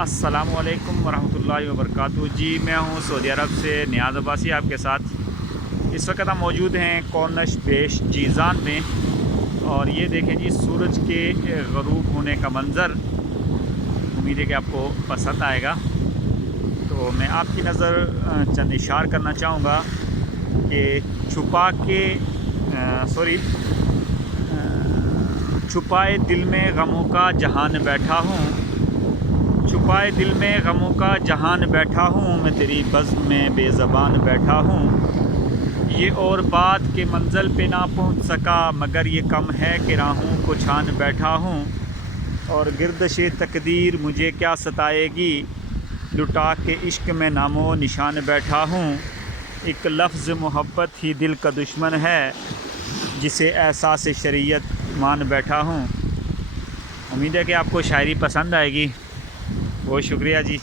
السلام علیکم ورحمۃ اللہ وبرکاتہ۔ جی میں ہوں سعودی عرب سے نیاز عباسی آپ کے ساتھ۔ اس وقت ہم موجود ہیں کورنش بیش جیزان میں، اور یہ دیکھیں جی سورج کے غروب ہونے کا منظر۔ امید ہے کہ آپ کو پسند آئے گا۔ تو میں آپ کی نظر چند اشار کرنا چاہوں گا کہ چھپائے دل میں غموں کا جہان بیٹھا ہوں، چھپائے دل میں غموں کا جہان بیٹھا ہوں، میں تیری بزم میں بے زبان بیٹھا ہوں۔ یہ اور بات کہ منزل پہ نہ پہنچ سکا، مگر یہ کم ہے کہ راہوں کو چھان بیٹھا ہوں۔ اور گردش تقدیر مجھے کیا ستائے گی، لٹا کے عشق میں نام و نشان بیٹھا ہوں۔ ایک لفظ محبت ہی دل کا دشمن ہے، جسے احساس شریعت مان بیٹھا ہوں۔ امید ہے کہ آپ کو شاعری پسند آئے گی۔ بہت شکریہ جی۔